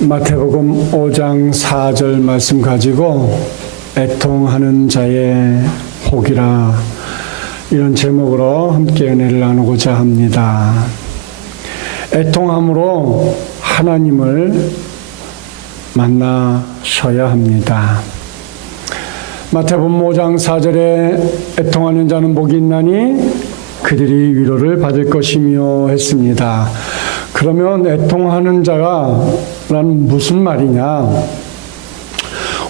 마태복음 5장 4절 말씀 가지고 애통하는 자의 복이라, 이런 제목으로 함께 은혜를 나누고자 합니다. 애통함으로 하나님을 만나셔야 합니다. 마태복음 5장 4절에 애통하는 자는 복이 있나니 그들이 위로를 받을 것이며 했습니다. 그러면 애통하는 자가란 무슨 말이냐?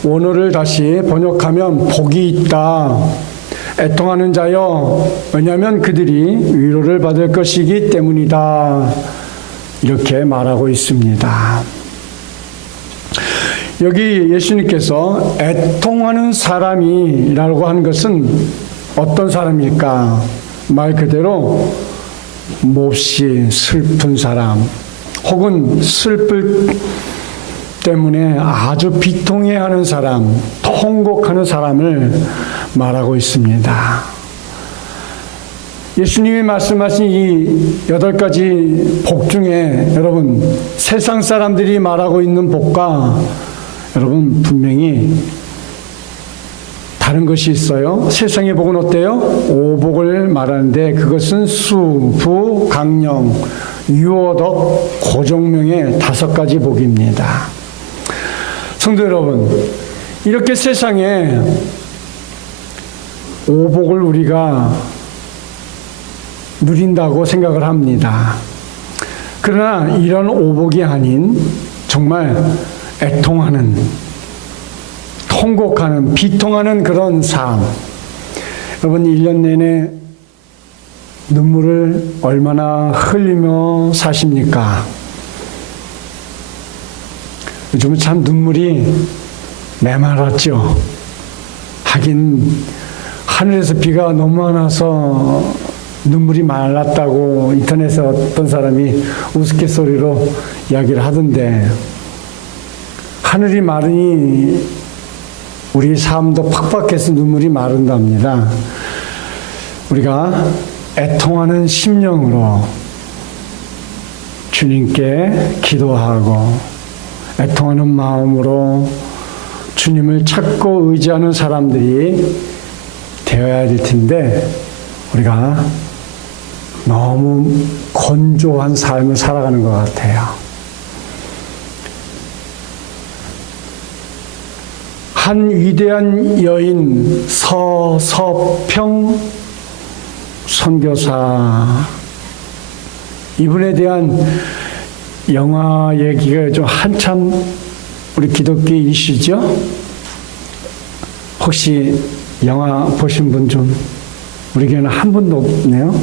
원어를 다시 번역하면 복이 있다. 애통하는 자여, 왜냐하면 그들이 위로를 받을 것이기 때문이다. 이렇게 말하고 있습니다. 여기 예수님께서 애통하는 사람이라고 한 것은 어떤 사람일까? 말 그대로 몹시 슬픈 사람, 혹은 슬플 때문에 아주 비통해하는 사람, 통곡하는 사람을 말하고 있습니다. 예수님이 말씀하신 이 8가지 복 중에 여러분, 세상 사람들이 말하고 있는 복과 여러분 분명히 다른 것이 있어요. 세상의 복은 어때요? 오복을 말하는데 그것은 수, 부, 강령, 유어덕, 고종명의 5가지 복입니다. 성도 여러분, 이렇게 세상에 오복을 우리가 누린다고 생각을 합니다. 그러나 이런 오복이 아닌 정말 애통하는, 통곡하는, 비통하는 그런 삶. 여러분, 1년 내내 눈물을 얼마나 흘리며 사십니까? 요즘은 참 눈물이 메말랐죠. 하긴 하늘에서 비가 너무 많아서 눈물이 말랐다고 인터넷에 어떤 사람이 우스갯소리로 이야기를 하던데, 하늘이 마르니 우리 삶도 팍팍해서 눈물이 마른답니다. 우리가 애통하는 심령으로 주님께 기도하고 애통하는 마음으로 주님을 찾고 의지하는 사람들이 되어야 될 텐데, 우리가 너무 건조한 삶을 살아가는 것 같아요. 한 위대한 여인 서서평 선교사, 이분에 대한 영화 얘기가 좀 한참 우리 기독교 이슈죠? 혹시 영화 보신 분 좀, 우리 교회는 한 분도 없네요.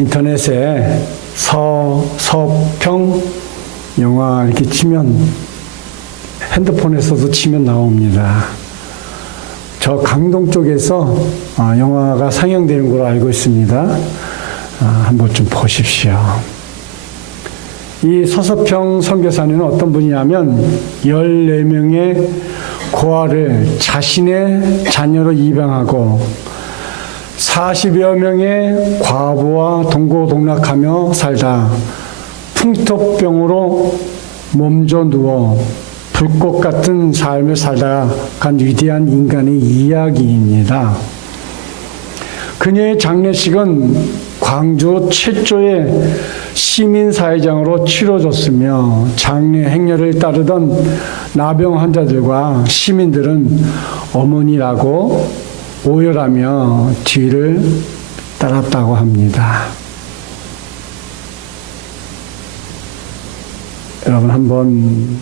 인터넷에 서서평 영화 이렇게 치면, 핸드폰에서도 치면 나옵니다. 저 강동 쪽에서 영화가 상영되는 걸로 알고 있습니다. 한번 좀 보십시오. 이 서서평 선교사님은 어떤 분이냐면 14명의 고아를 자신의 자녀로 입양하고 40여 명의 과부와 동고동락하며 살다 풍토병으로 몸져 누워 불꽃 같은 삶을 살다가 간 위대한 인간의 이야기입니다. 그녀의 장례식은 광주 최초의 시민사회장으로 치러졌으며 장례 행렬을 따르던 나병 환자들과 시민들은 어머니라고 오열하며 뒤를 따랐다고 합니다. 여러분, 한번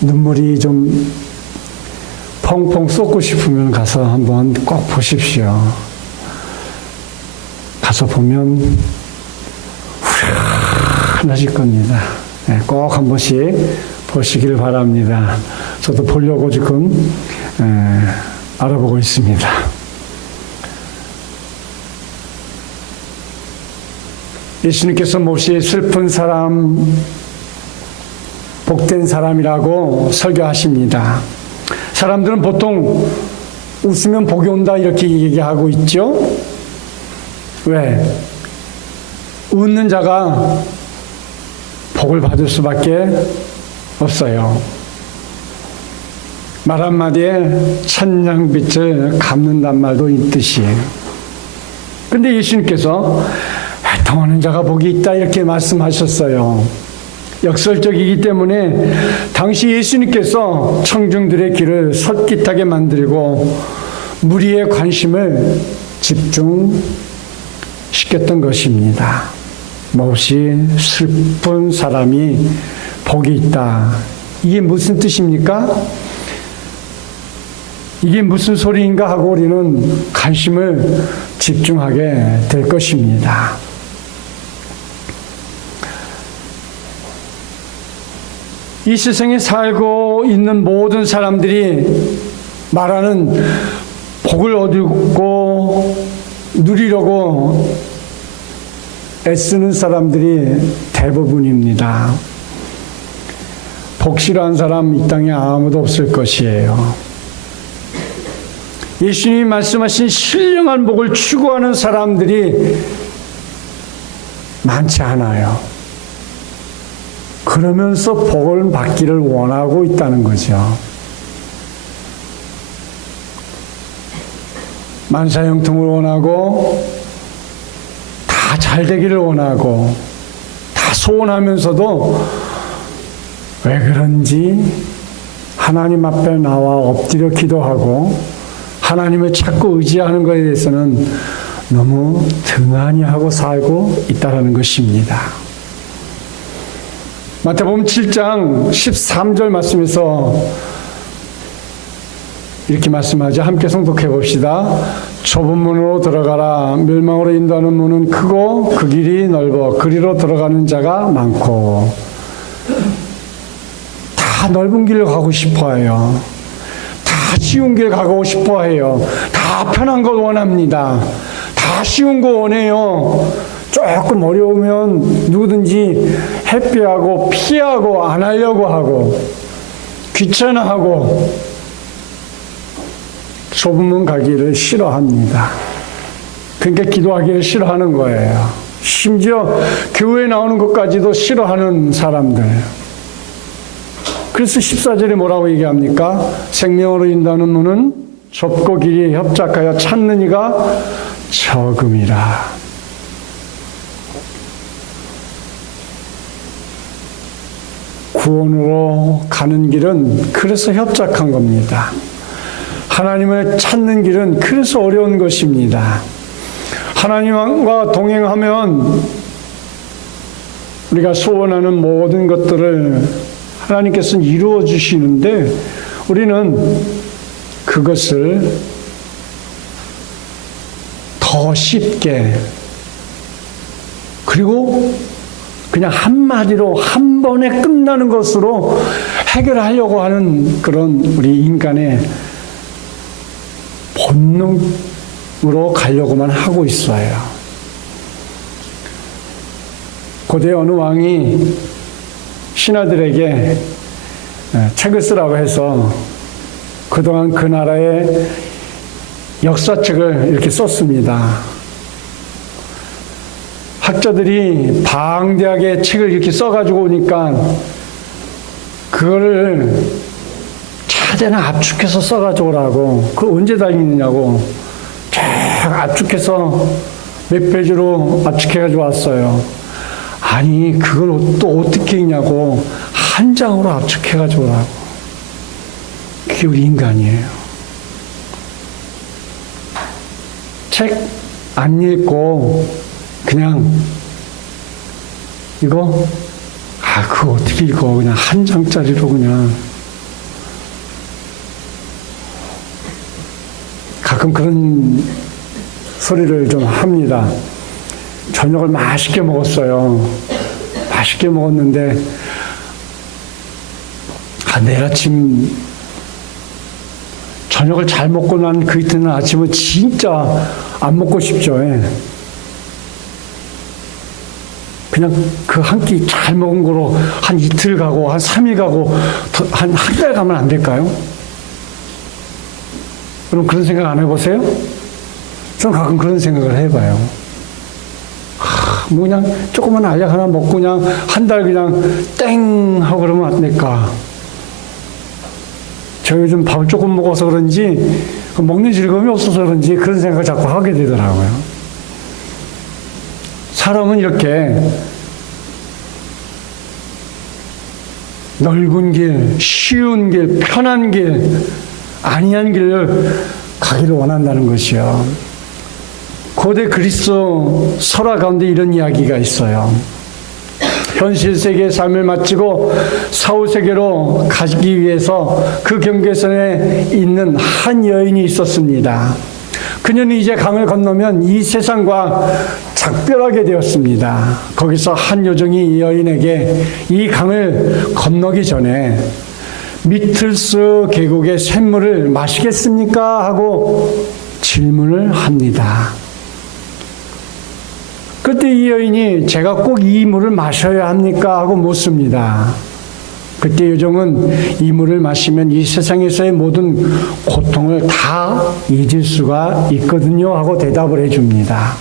눈물이 좀 펑펑 쏟고 싶으면 가서 한번 꼭 보십시오. 가서 보면 후련하실 겁니다. 꼭 한 번씩 보시길 바랍니다. 저도 보려고 지금 알아보고 있습니다. 예수님께서 몹시 슬픈 사람, 복된 사람이라고 설교하십니다. 사람들은 보통 웃으면 복이 온다 이렇게 얘기하고 있죠. 왜? 웃는 자가 복을 받을 수밖에 없어요. 말 한마디에 천냥빛을 갚는단 말도 있듯이. 근데 예수님께서 애통하는 자가 복이 있다 이렇게 말씀하셨어요. 역설적이기 때문에 당시 예수님께서 청중들의 귀를 솔깃하게 만들고 무리의 관심을 집중시켰던 것입니다. 몹시 슬픈 사람이 복이 있다. 이게 무슨 뜻입니까? 이게 무슨 소리인가 하고 우리는 관심을 집중하게 될 것입니다. 이 세상에 살고 있는 모든 사람들이 말하는 복을 얻고 누리려고 애쓰는 사람들이 대부분입니다. 복 싫어하는 사람 이 땅에 아무도 없을 것이에요. 예수님이 말씀하신 신령한 복을 추구하는 사람들이 많지 않아요. 그러면서 복을 받기를 원하고 있다는 거죠. 만사형통을 원하고 다 잘 되기를 원하고 다 소원하면서도 왜 그런지 하나님 앞에 나와 엎드려 기도하고 하나님을 찾고 의지하는 것에 대해서는 너무 등한히 하고 살고 있다는 것입니다. 마태복음 7장 13절 말씀에서 이렇게 말씀하죠. 함께 성독해 봅시다. 좁은 문으로 들어가라. 멸망으로 인도하는 문은 크고 그 길이 넓어 그리로 들어가는 자가 많고. 다 넓은 길을 가고 싶어해요. 다 쉬운 길 가고 싶어해요. 다 편한 걸 원합니다. 다 쉬운 거 원해요. 조금 어려우면 누구든지 회피하고 피하고 안 하려고 하고 귀찮아하고 좁은 문 가기를 싫어합니다. 그러니까 기도하기를 싫어하는 거예요. 심지어 교회에 나오는 것까지도 싫어하는 사람들. 그래서 14절에 뭐라고 얘기합니까? 생명으로 인도하는 문은 좁고 길이 협착하여 찾는 이가 적음이라. 구원으로 가는 길은 그래서 협착한 겁니다. 하나님을 찾는 길은 그래서 어려운 것입니다. 하나님과 동행하면 우리가 소원하는 모든 것들을 하나님께서는 이루어 주시는데 우리는 그것을 더 쉽게 그리고 그냥 한마디로 한 번에 끝나는 것으로 해결하려고 하는 그런 우리 인간의 본능으로 가려고만 하고 있어요. 고대 어느 왕이 신하들에게 책을 쓰라고 해서 그동안 그 나라의 역사책을 이렇게 썼습니다. 학자들이 방대하게 책을 이렇게 써가지고 오니까 그거를 차대나 압축해서 써가지고 오라고. 그걸 언제 다니느냐고 쫙 압축해서 몇 페이지로 압축해가지고 왔어요. 아니 그걸 또 어떻게 읽냐고 한 장으로 압축해가지고 오라고. 그게 우리 인간이에요. 책 안 읽고 그냥 이거 그거 어떻게 읽어 그냥 한 장짜리로 그냥. 가끔 그런 소리를 좀 합니다. 저녁을 맛있게 먹었어요. 맛있게 먹었는데 내일 아침 저녁을 잘 먹고 난 그 이튿날 아침은 진짜 안 먹고 싶죠. 그냥 그 한 끼 잘 먹은 거로 한 이틀 가고 한 3일 가고 한 달 가면 안 될까요? 그럼 그런 생각 안 해보세요? 저는 가끔 그런 생각을 해봐요. 뭐 그냥 조그만 알약 하나 먹고 그냥 한 달 그냥 땡 하고 그러면 안 될까? 제가 요즘 밥을 조금 먹어서 그런지 먹는 즐거움이 없어서 그런지 그런 생각을 자꾸 하게 되더라고요. 사람은 이렇게 넓은 길, 쉬운 길, 편한 길, 안이한 길을 가기를 원한다는 것이요. 고대 그리스 설화 가운데 이런 이야기가 있어요. 현실 세계의 삶을 마치고 사후 세계로 가기 위해서 그 경계선에 있는 한 여인이 있었습니다. 그녀는 이제 강을 건너면 이 세상과 작별하게 되었습니다. 거기서 한 요정이 이 여인에게 이 강을 건너기 전에 미틀스 계곡의 샘물을 마시겠습니까? 하고 질문을 합니다. 그때 이 여인이 제가 꼭 이 물을 마셔야 합니까? 하고 묻습니다. 그때 요정은 이 물을 마시면 이 세상에서의 모든 고통을 다 잊을 수가 있거든요 하고 대답을 해줍니다.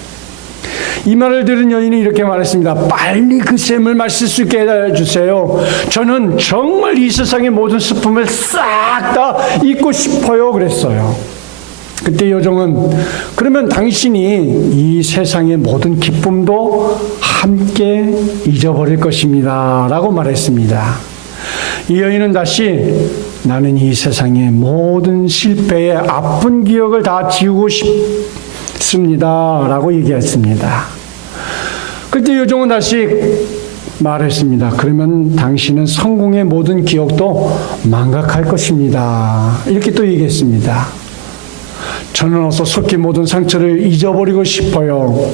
이 말을 들은 여인이 이렇게 말했습니다. 빨리 그 샘을 마실 수 있게 해주세요. 저는 정말 이 세상의 모든 슬픔을 싹 다 잊고 싶어요 그랬어요. 그때 요정은 그러면 당신이 이 세상의 모든 기쁨도 함께 잊어버릴 것입니다 라고 말했습니다. 이 여인은 다시 나는 이 세상의 모든 실패의 아픈 기억을 다 지우고 싶습니다 라고 얘기했습니다. 그때 요정은 다시 말했습니다. 그러면 당신은 성공의 모든 기억도 망각할 것입니다. 이렇게 또 얘기했습니다. 저는 어서 속히 모든 상처를 잊어버리고 싶어요.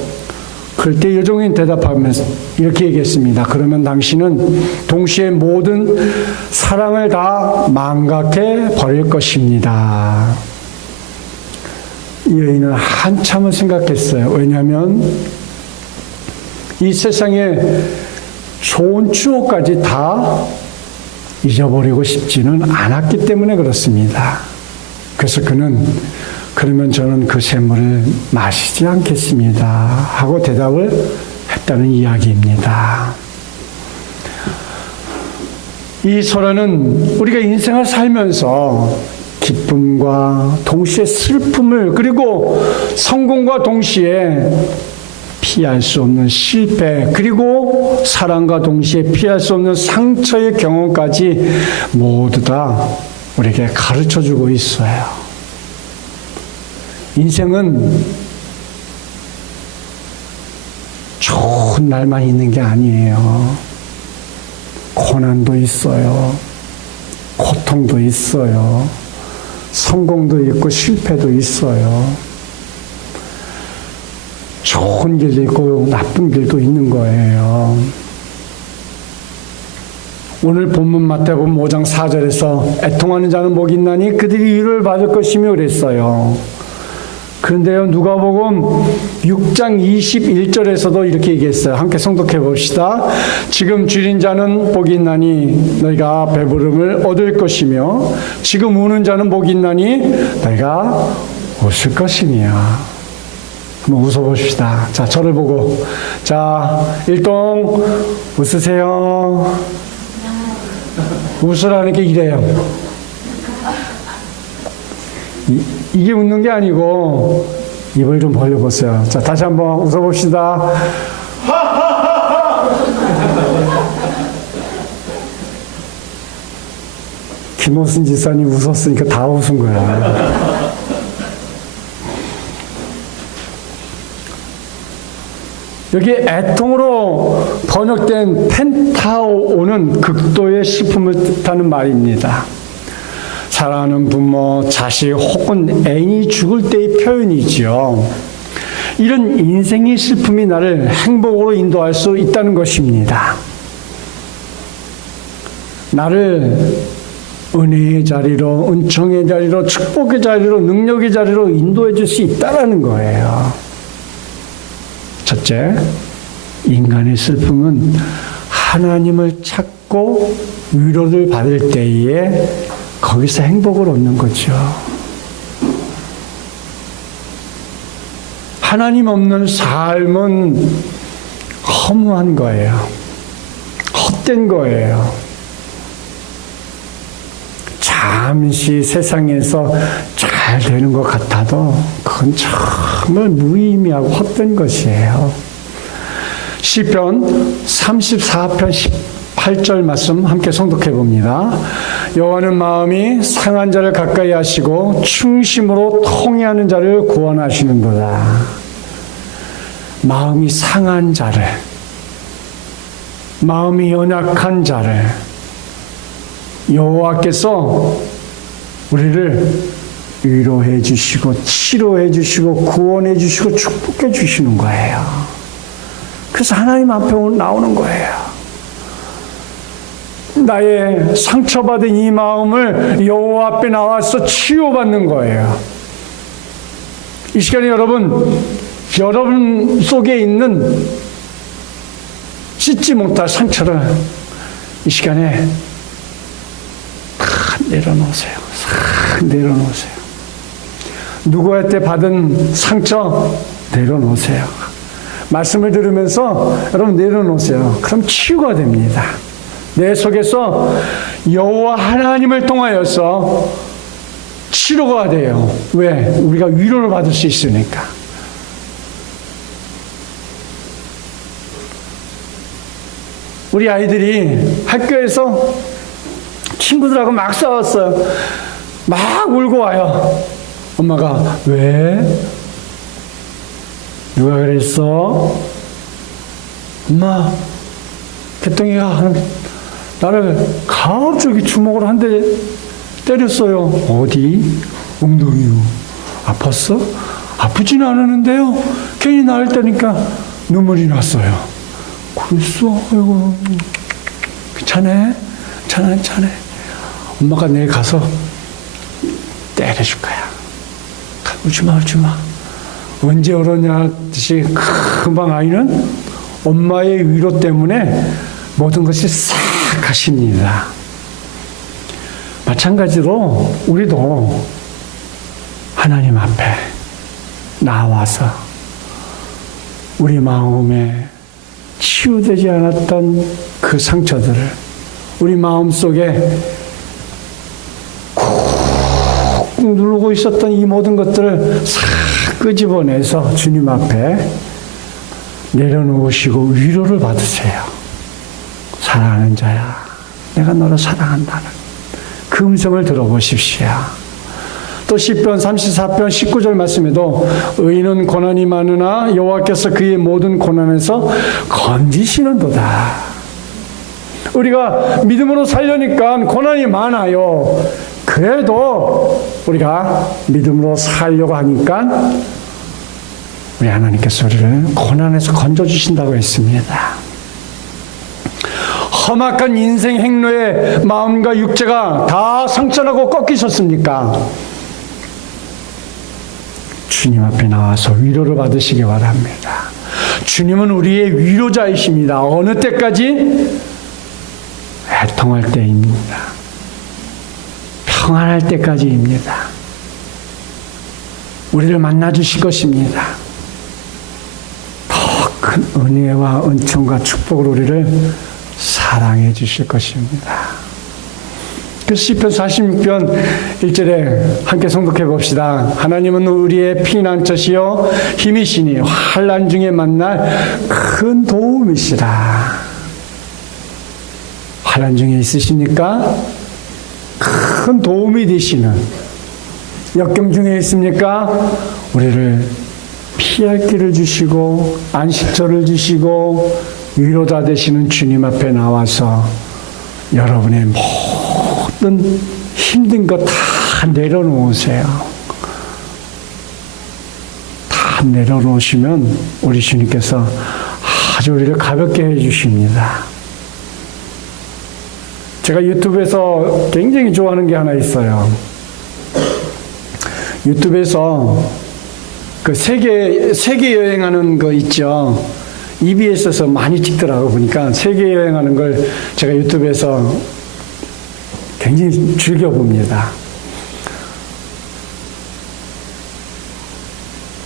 그럴 때 요정이 대답하면서 이렇게 얘기했습니다. 그러면 당신은 동시에 모든 사랑을 다 망각해 버릴 것입니다. 이 여인은 한참을 생각했어요. 왜냐하면 이 세상에 좋은 추억까지 다 잊어버리고 싶지는 않았기 때문에 그렇습니다. 그래서 그는 그러면 저는 그 샘물을 마시지 않겠습니다 하고 대답을 했다는 이야기입니다. 이 설화는 우리가 인생을 살면서 기쁨과 동시에 슬픔을 그리고 성공과 동시에 피할 수 없는 실패 그리고 사랑과 동시에 피할 수 없는 상처의 경험까지 모두 다 우리에게 가르쳐주고 있어요. 인생은 좋은 날만 있는 게 아니에요. 고난도 있어요. 고통도 있어요. 성공도 있고 실패도 있어요. 좋은 길도 있고 나쁜 길도 있는 거예요. 오늘 본문 마태복음 5장 4절에서 애통하는 자는 복이 있나니 그들이 위로를 받을 것이며 그랬어요. 그런데요, 누가복음 6장 21절에서도 이렇게 얘기했어요. 함께 성독해 봅시다. 지금 줄인 자는 복이 있나니 너희가 배부름을 얻을 것이며 지금 우는 자는 복이 있나니 너희가 웃을 것이니라. 한번 웃어봅시다. 자, 저를 보고. 자, 일동 웃으세요. 웃으라는 게 이래요. 이게 웃는 게 아니고 입을 좀 벌려보세요. 자, 다시 한번 웃어봅시다. 김호순 지사님 웃었으니까 다 웃은 거야. 여기 애통으로 번역된 펜타오는 극도의 슬픔을 뜻하는 말입니다. 사랑하는 부모, 자식 혹은 애인이 죽을 때의 표현이지요. 이런 인생의 슬픔이 나를 행복으로 인도할 수 있다는 것입니다. 나를 은혜의 자리로, 은총의 자리로, 축복의 자리로, 능력의 자리로 인도해 줄 수 있다는 거예요. 첫째, 인간의 슬픔은 하나님을 찾고 위로를 받을 때에 거기서 행복을 얻는 거죠. 하나님 없는 삶은 허무한 거예요. 헛된 거예요. 잠시 세상에서 잘 되는 것 같아도 그건 정말 무의미하고 헛된 것이에요. 시편 34편 18절 말씀 함께 성독해 봅니다. 여호와는 마음이 상한 자를 가까이 하시고 충심으로 통회하는 자를 구원하시는도다. 마음이 상한 자를, 마음이 연약한 자를 여호와께서 우리를 위로해 주시고 치료해 주시고 구원해 주시고 축복해 주시는 거예요. 그래서 하나님 앞에 나오는 거예요. 나의 상처받은 이 마음을 여호와 앞에 나와서 치유받는 거예요. 이 시간에 여러분 속에 있는 씻지 못할 상처를 이 시간에 다 내려놓으세요. 싹 내려놓으세요. 누구한테 받은 상처 내려놓으세요. 말씀을 들으면서 여러분 내려놓으세요. 그럼 치유가 됩니다. 내 속에서 여호와 하나님을 통하여서 치료가 돼요. 왜? 우리가 위로를 받을 수 있으니까. 우리 아이들이 학교에서 친구들하고 막 싸웠어요. 막 울고 와요. 엄마가 왜? 누가 그랬어? 엄마, 개똥이가 나를 갑자기 주먹으로 한 대 때렸어요. 어디? 엉덩이요. 아팠어? 아프진 않았는데요. 괜히 나를 때니까 눈물이 났어요. 그랬어? 아이고, 괜찮아? 괜찮아? 엄마가 내일 가서 때려줄 거야. 울지 마. 언제 울었냐 듯이 금방 아이는 엄마의 위로 때문에 모든 것이 싹 가십니다. 마찬가지로 우리도 하나님 앞에 나와서 우리 마음에 치유되지 않았던 그 상처들을 우리 마음속에 꾹 누르고 있었던 이 모든 것들을 싹 끄집어내서 주님 앞에 내려놓으시고 위로를 받으세요. 사랑하는 자야, 내가 너를 사랑한다는 그 음성을 들어보십시오. 또 시편 34편 19절 말씀에도 의인은 고난이 많으나 여호와께서 그의 모든 고난에서 건지시는도다. 우리가 믿음으로 살려니까 고난이 많아요. 그래도 우리가 믿음으로 살려고 하니까 우리 하나님께서 우리를 고난에서 건져주신다고 했습니다. 험악한 인생 행로에 마음과 육체가 다 상처나고 꺾이셨습니까? 주님 앞에 나와서 위로를 받으시기 바랍니다. 주님은 우리의 위로자이십니다. 어느 때까지? 애통할 때입니다. 평안할 때까지입니다. 우리를 만나주실 것입니다. 더 큰 은혜와 은총과 축복으로 우리를 사랑해 주실 것입니다. 그래서 시편 46편 1절에 함께 성독해 봅시다. 하나님은 우리의 피난처시요 힘이시니 환난 중에 만날 큰 도움이시라. 환난 중에 있으십니까? 큰 도움이 되시는 역경 중에 있습니까? 우리를 피할 길을 주시고 안식처를 주시고 위로자 되시는 주님 앞에 나와서 여러분의 모든 힘든 거 다 내려놓으세요. 다 내려놓으시면 우리 주님께서 아주 우리를 가볍게 해주십니다. 제가 유튜브에서 굉장히 좋아하는 게 하나 있어요. 유튜브에서 그 세계 여행하는 거 있죠. EBS에서 많이 찍더라고 보니까 세계 여행하는 걸 제가 유튜브에서 굉장히 즐겨봅니다.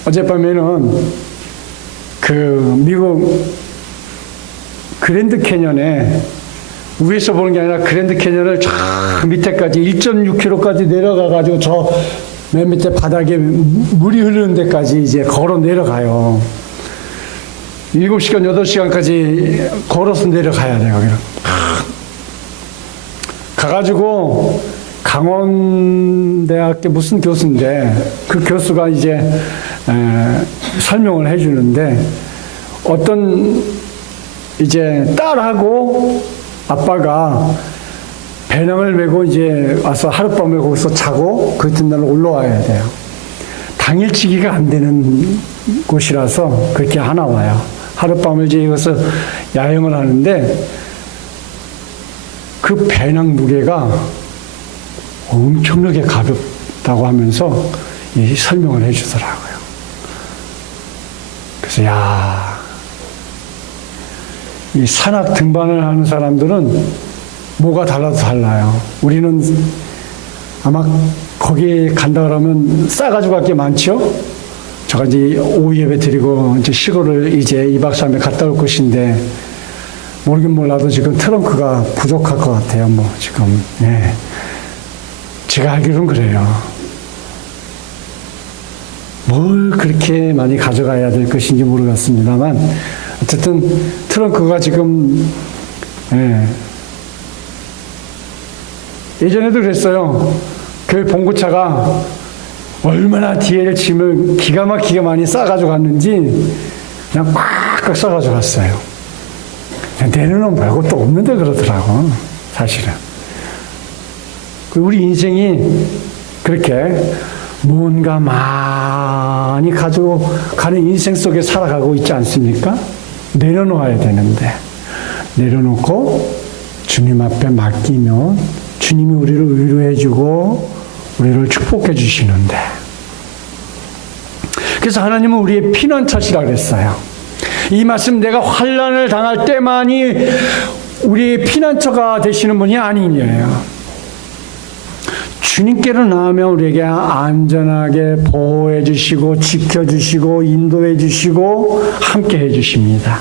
어젯밤에는 그 미국 그랜드 캐년에 위에서 보는 게 아니라 그랜드 캐년을 저 밑에까지 1.6km까지 내려가가지고 저 맨 밑에 바닥에 물이 흐르는 데까지 이제 걸어 내려가요. 7시간, 8시간까지 걸어서 내려가야 돼요. 가가지고 강원대학교 무슨 교수인데 그 교수가 이제 설명을 해주는데 어떤 이제 딸하고 아빠가 배낭을 메고 이제 와서 하룻밤을 거기서 자고 그 이튿날 올라와야 돼요. 당일치기가 안 되는 곳이라서 그렇게 하나 와요. 하룻밤을 이제 여기서 야영을 하는데 그 배낭 무게가 엄청나게 가볍다고 하면서 이 설명을 해주더라고요. 그래서 이 산악 등반을 하는 사람들은 뭐가 달라도 달라요. 우리는 아마 거기 간다 그러면 싸가지고 갈 게 많죠? 제가 이제 오후 예배 드리고 이제 시골을 이제 2박 3일 갔다 올 것인데 모르긴 몰라도 지금 트렁크가 부족할 것 같아요. 뭐 지금 제가 알기로는 그래요. 뭘 그렇게 많이 가져가야 될 것인지 모르겠습니다만 어쨌든 트렁크가 지금 예전에도 그랬어요. 교회 봉고차가 얼마나 뒤에를 짐을 기가 막히게 많이 싸가지고 갔는지 그냥 꽉꽉 싸가지고 갔어요. 내려놓으면 별것도 없는데 그러더라고, 사실은. 우리 인생이 그렇게 뭔가 많이 가지고 가는 인생 속에 살아가고 있지 않습니까? 내려놓아야 되는데, 내려놓고 주님 앞에 맡기면 주님이 우리를 위로해주고 우리를 축복해 주시는데, 그래서 하나님은 우리의 피난처시라 그랬어요. 이 말씀, 내가 환난을 당할 때만이 우리의 피난처가 되시는 분이 아니에요. 주님께로 나오면 우리에게 안전하게 보호해 주시고 지켜주시고 인도해 주시고 함께 해 주십니다.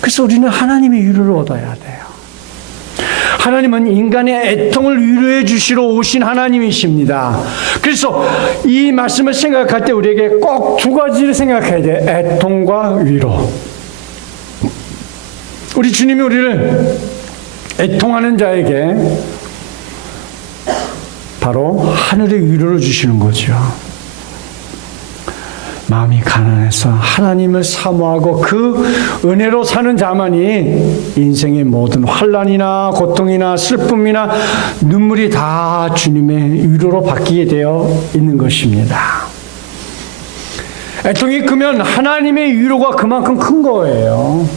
그래서 우리는 하나님의 위로를 얻어야 돼요. 하나님은 인간의 애통을 위로해 주시러 오신 하나님이십니다. 그래서 이 말씀을 생각할 때 우리에게 꼭 두 가지를 생각해야 돼요. 애통과 위로. 우리 주님이 우리를 애통하는 자에게 바로 하늘의 위로를 주시는 거죠. 마음이 가난해서 하나님을 사모하고 그 은혜로 사는 자만이 인생의 모든 환난이나 고통이나 슬픔이나 눈물이 다 주님의 위로로 바뀌게 되어 있는 것입니다. 애통이 크면 하나님의 위로가 그만큼 큰 거예요.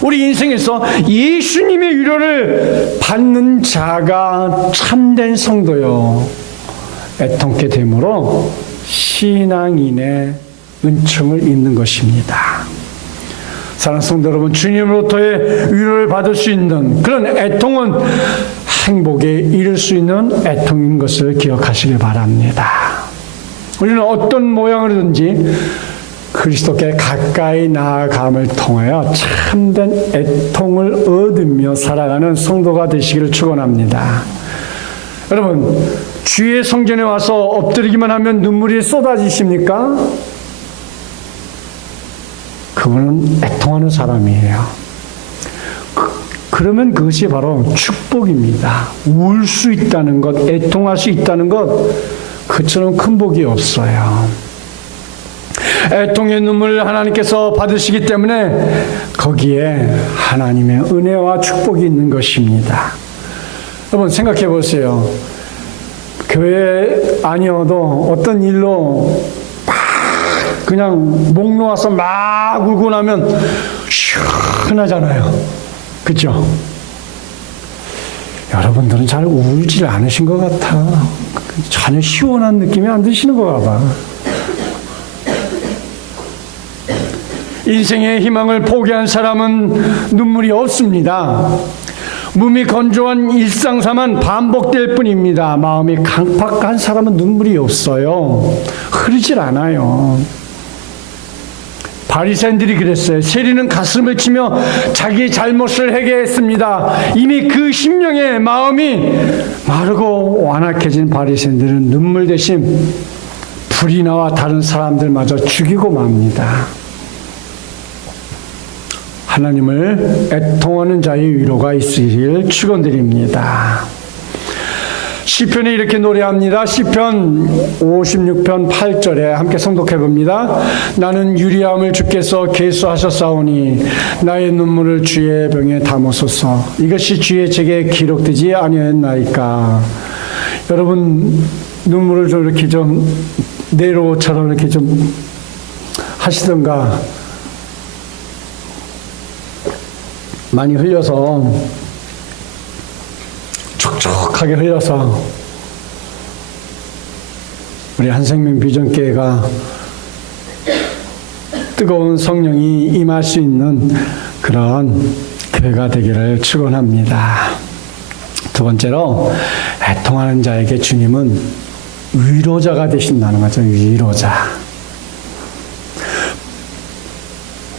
우리 인생에서 예수님의 위로를 받는 자가 참된 성도요, 애통케 되므로 신앙인의 은총을 입는 것입니다. 사랑하는 성도 여러분, 주님으로부터의 위로를 받을 수 있는 그런 애통은 행복에 이를 수 있는 애통인 것을 기억하시길 바랍니다. 우리는 어떤 모양으로든지 그리스도께 가까이 나아감을 통하여 참된 애통을 얻으며 살아가는 성도가 되시기를 축원합니다. 여러분, 주의 성전에 와서 엎드리기만 하면 눈물이 쏟아지십니까? 그분은 애통하는 사람이에요. 그러면 그것이 바로 축복입니다. 울 수 있다는 것, 애통할 수 있다는 것, 그처럼 큰 복이 없어요. 애통의 눈물을 하나님께서 받으시기 때문에 거기에 하나님의 은혜와 축복이 있는 것입니다. 여러분, 생각해 보세요. 교회 아니어도 어떤 일로 막 그냥 목 놓아서 막 울고 나면 시원하잖아요. 그렇죠? 여러분들은 잘 울질 않으신 것 같아. 전혀 시원한 느낌이 안 드시는 것 같아. 인생의 희망을 포기한 사람은 눈물이 없습니다. 몸이 건조한 일상사만 반복될 뿐입니다. 마음이 강팍한 사람은 눈물이 없어요. 흐르질 않아요. 바리새인들이 그랬어요. 세리는 가슴을 치며 자기 잘못을 회개했습니다. 이미 그 심령의 마음이 마르고 완악해진 바리새인들은 눈물 대신 불이 나와 다른 사람들마저 죽이고 맙니다. 하나님을 애통하는 자의 위로가 있으리를 축원드립니다. 시편에 이렇게 노래합니다. 시편 56편 8절에 함께 성독해 봅니다. 나는 유리함을 주께서 계수하셨사오니 나의 눈물을 주의 병에 담으소서. 이것이 주의 책에 기록되지 아니하였나이까. 여러분 눈물을 좀 이렇게 좀 네로처럼 이렇게 좀 하시던가 많이 흘려서 촉촉하게 흘려서 우리 한생명 비전교회가 뜨거운 성령이 임할 수 있는 그런 교회가 되기를 축원합니다. 두 번째로 애통하는 자에게 주님은 위로자가 되신다는 거죠. 위로자.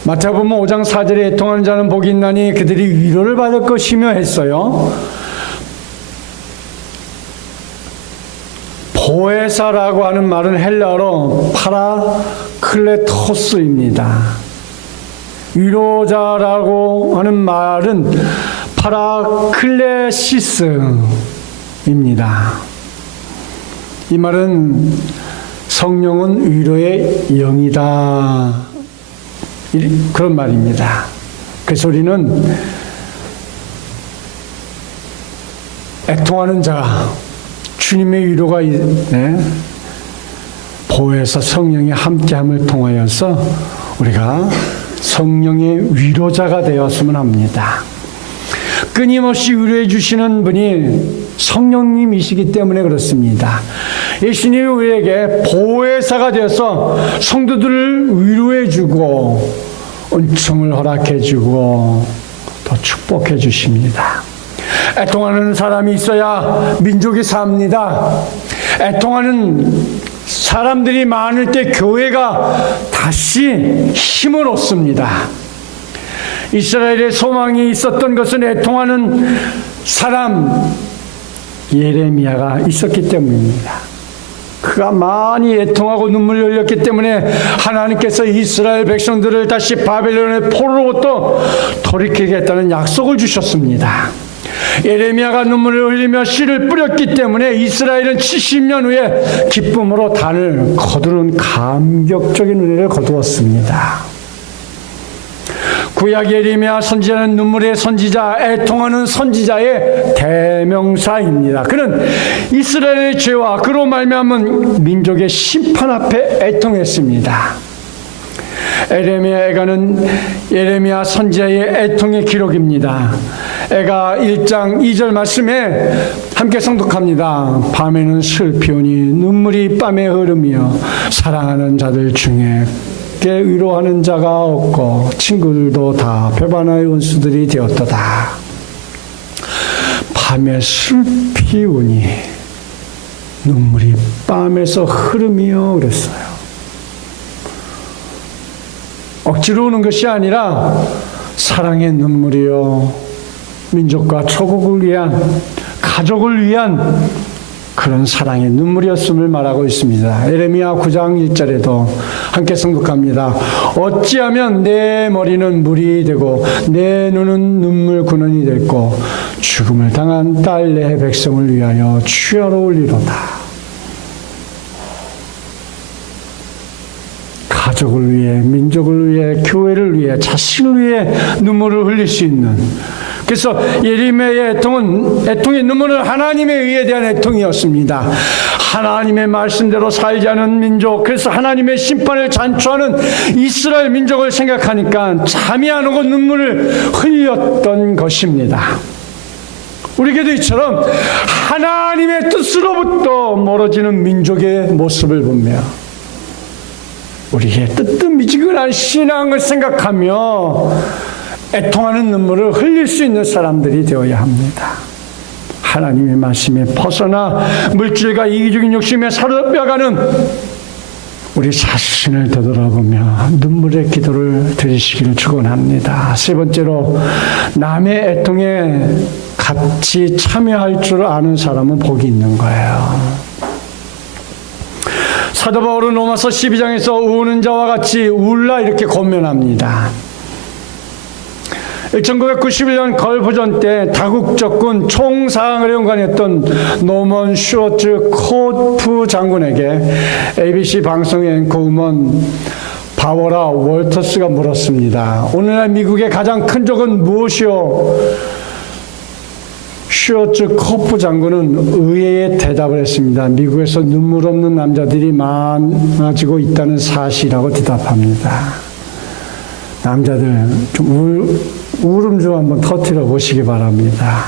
마태복음 5장 4절에 애통하는 자는 복이 있나니 그들이 위로를 받을 것이며 했어요. 보혜사라고 하는 말은 헬라어로 파라클레토스입니다. 위로자라고 하는 말은 파라클레시스입니다. 이 말은 성령은 위로의 영이다. 그런 말입니다. 그래서 우리는 애통하는 자, 주님의 위로가 보혜사 성령의 함께함을 통하여서 우리가 성령의 위로자가 되었으면 합니다. 끊임없이 위로해 주시는 분이 성령님이시기 때문에 그렇습니다. 예수님이 우리에게 보혜사가 되어서 성도들을 위로해 주고 은총을 허락해 주고 또 축복해 주십니다. 애통하는 사람이 있어야 민족이 삽니다. 애통하는 사람들이 많을 때 교회가 다시 힘을 얻습니다. 이스라엘의 소망이 있었던 것은 애통하는 사람 예레미야가 있었기 때문입니다. 그가 많이 애통하고 눈물을 흘렸기 때문에 하나님께서 이스라엘 백성들을 다시 바벨론의 포로로부터 돌이키겠다는 약속을 주셨습니다. 예레미야가 눈물을 흘리며 씨를 뿌렸기 때문에 이스라엘은 70년 후에 기쁨으로 단을 거두는 감격적인 은혜를 거두었습니다. 구약 예레미야 선지자는 눈물의 선지자, 애통하는 선지자의 대명사입니다. 그는 이스라엘의 죄와 그로 말미암은 민족의 심판 앞에 애통했습니다. 에레미야가는 예레미야 선지자의 애통의 기록입니다. 애가 1장 2절 말씀에 함께 성독합니다. 밤에는 슬피 오니 눈물이 밤에 흐르며 사랑하는 자들 중에 위로하는 자가 없고 친구들도 다 배반의 원수들이 되었도다. 밤에 슬피 우니 눈물이 밤에서 흐르며 그랬어요. 억지로 우는 것이 아니라 사랑의 눈물이요, 민족과 조국을 위한, 가족을 위한 그런 사랑의 눈물이었음을 말하고 있습니다. 예레미야 9장 1절에도 함께 성독합니다. 어찌하면 내 머리는 물이 되고 내 눈은 눈물 근원이 됐고 죽음을 당한 딸 내 백성을 위하여 취하러 올리로다. 가족을 위해, 민족을 위해, 교회를 위해, 자신을 위해 눈물을 흘릴 수 있는, 그래서 예레미야의 애통의 눈물은 하나님의 의에 대한 애통이었습니다. 하나님의 말씀대로 살지 않은 민족, 그래서 하나님의 심판을 잔초하는 이스라엘 민족을 생각하니까 잠이 안 오고 눈물을 흘렸던 것입니다. 우리에게도 이처럼 하나님의 뜻으로부터 멀어지는 민족의 모습을 보며 우리의 뜨뜻미지근한 신앙을 생각하며 애통하는 눈물을 흘릴 수 있는 사람들이 되어야 합니다. 하나님의 말씀에 벗어나 물질과 이기적인 욕심에 사로잡혀가는 우리 자신을 되돌아보며 눈물의 기도를 드리시기를 축원합니다. 세 번째로, 남의 애통에 같이 참여할 줄 아는 사람은 복이 있는 거예요. 사도 바울은 로마서 12장에서 우는 자와 같이 울라 이렇게 권면합니다. 1991년 걸프전 때 다국적군 총사령관이었던 노먼 슈어츠 코프 장군에게 ABC 방송의 앵커우먼 바워라 월터스가 물었습니다. 오늘날 미국의 가장 큰 적은 무엇이요? 슈어츠 코프 장군은 의외의 대답을 했습니다. 미국에서 눈물 없는 남자들이 많아지고 있다는 사실이라고 대답합니다. 남자들 좀 울음 좀 한번 터뜨려 보시기 바랍니다.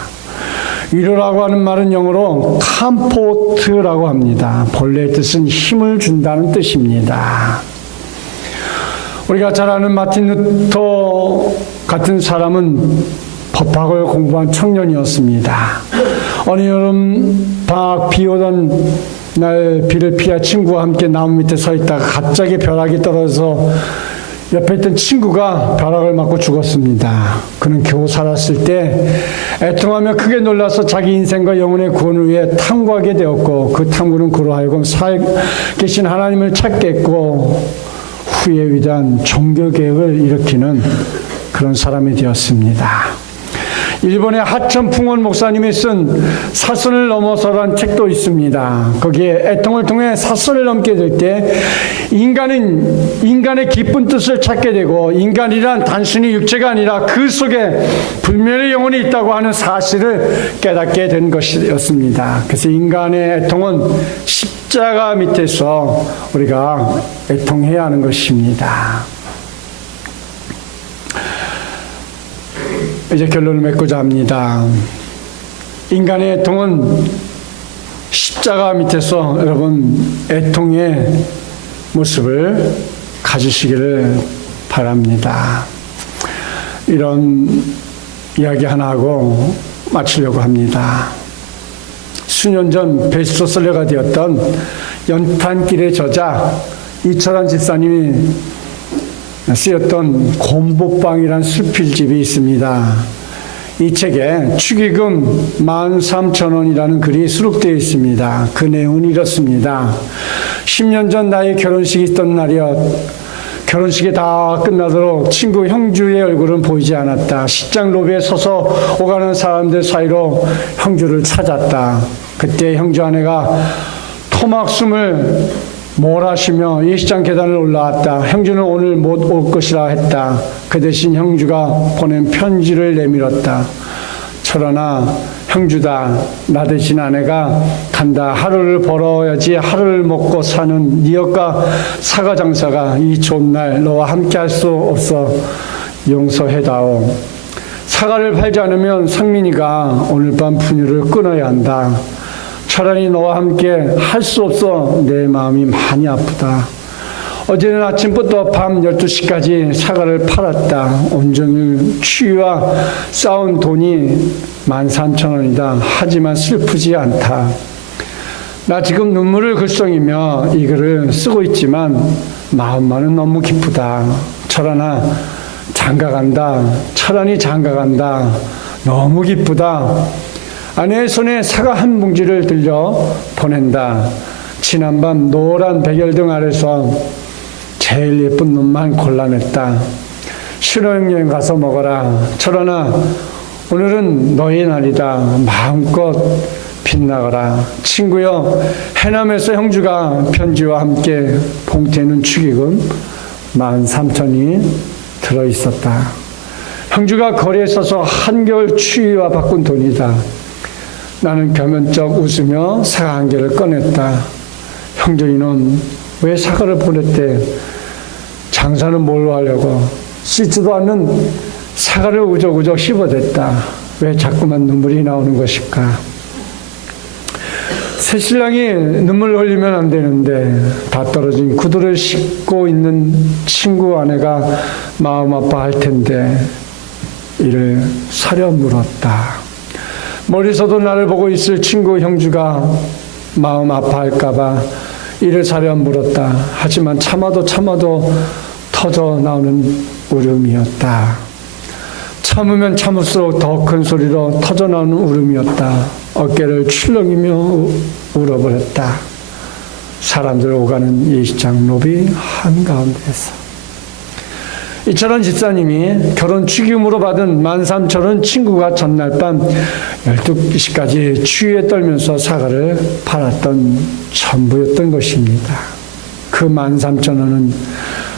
위로라고 하는 말은 영어로 컴포트라고 합니다. 본래의 뜻은 힘을 준다는 뜻입니다. 우리가 잘 아는 마틴 루터 같은 사람은 법학을 공부한 청년이었습니다. 어느 여름 방학 비 오던 날 비를 피하 친구와 함께 나무 밑에 서 있다가 갑자기 벼락이 떨어져서 옆에 있던 친구가 벼락을 맞고 죽었습니다. 그는 겨우 살았을 때 애통하며 크게 놀라서 자기 인생과 영혼의 구원을 위해 탐구하게 되었고, 그 탐구는 그로 하여금 살아계신 하나님을 찾게 했고 후에 위대한 종교개혁을 일으키는 그런 사람이 되었습니다. 일본의 하천 풍원 목사님이 쓴 사선을 넘어서라는 책도 있습니다. 거기에 애통을 통해 사선을 넘게 될 때 인간의 깊은 뜻을 찾게 되고, 인간이란 단순히 육체가 아니라 그 속에 불멸의 영혼이 있다고 하는 사실을 깨닫게 된 것이었습니다. 그래서 인간의 애통은 십자가 밑에서 우리가 애통해야 하는 것입니다. 이제 결론을 맺고자 합니다. 인간의 애통은 십자가 밑에서 여러분 애통의 모습을 가지시기를 바랍니다. 이런 이야기 하나 하고 마치려고 합니다. 수년 전 베스트셀러가 되었던 연탄길의 저자 이철환 집사님이 쓰였던 곰보빵이라는 수필집이 있습니다. 이 책에 축의금 13,000원이라는 글이 수록되어 있습니다. 그 내용은 이렇습니다. 10년 전 나의 결혼식이 있던 날이었. 결혼식이 다 끝나도록 친구 형주의 얼굴은 보이지 않았다. 식장 로비에 서서 오가는 사람들 사이로 형주를 찾았다. 그때 형주 아내가 토막숨을 몰아쉬며 예식장 계단을 올라왔다. 형주는 오늘 못 올 것이라 했다. 그 대신 형주가 보낸 편지를 내밀었다. 철원아, 형주다. 나 대신 아내가 간다. 하루를 벌어야지 하루를 먹고 사는 니엇과 사과 장사가 이 좋은 날 너와 함께 할 수 없어 용서해다오. 사과를 팔지 않으면 상민이가 오늘 밤 분유를 끊어야 한다. 철원이 너와 함께 할 수 없어 내 마음이 많이 아프다. 어제는 아침부터 밤 12시까지 사과를 팔았다. 온종일 추위와 싸운 돈이 13,000원이다. 하지만 슬프지 않다. 나 지금 눈물을 글썽이며 이 글을 쓰고 있지만 마음만은 너무 기쁘다. 철원아, 장가간다. 철원이 장가간다. 너무 기쁘다. 아내의 손에 사과 한 봉지를 들려 보낸다. 지난밤 노란 백열등 아래서 제일 예쁜 놈만 골라냈다. 신혼여행 가서 먹어라. 철원아, 오늘은 너의 날이다. 마음껏 빛나거라. 친구여, 해남에서 형주가 편지와 함께 봉투에는 축의금 13,000원이 들어있었다. 형주가 거리에 서서 한겨울 추위와 바꾼 돈이다. 나는 겸연쩍 웃으며 사과 한 개를 꺼냈다. 형준이는 왜 사과를 보냈대? 장사는 뭘로 하려고? 씻지도 않는 사과를 우적우적 씹어댔다. 왜 자꾸만 눈물이 나오는 것일까? 새신랑이 눈물을 흘리면 안 되는데 다 떨어진 구두를 씻고 있는 친구 아내가 마음 아파할 텐데 이를 사려 물었다. 멀리서도 나를 보고 있을 친구 형주가 마음 아파할까봐 이를 사려 물었다. 하지만 참아도 터져 나오는 울음이었다. 참으면 참을수록 더 큰 소리로 터져 나오는 울음이었다. 어깨를 출렁이며 울어버렸다. 사람들 오가는 예식장 로비 한가운데서 이철원 집사님이 결혼 축의금으로 받은 13,000원 친구가 전날 밤 12시까지 추위에 떨면서 사과를 팔았던 전부였던 것입니다. 그 13,000원은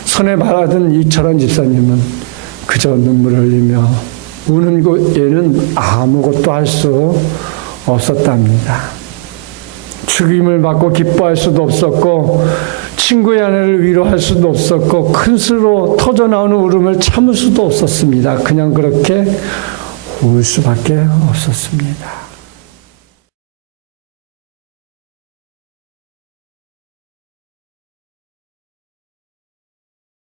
손에 받아든 이철원 집사님은 그저 눈물을 흘리며 우는 곳에는 아무것도 할 수 없었답니다. 축의금을 받고 기뻐할 수도 없었고 친구의 아내를 위로할 수도 없었고 큰 수로 터져나오는 울음을 참을 수도 없었습니다. 그냥 그렇게 울 수밖에 없었습니다.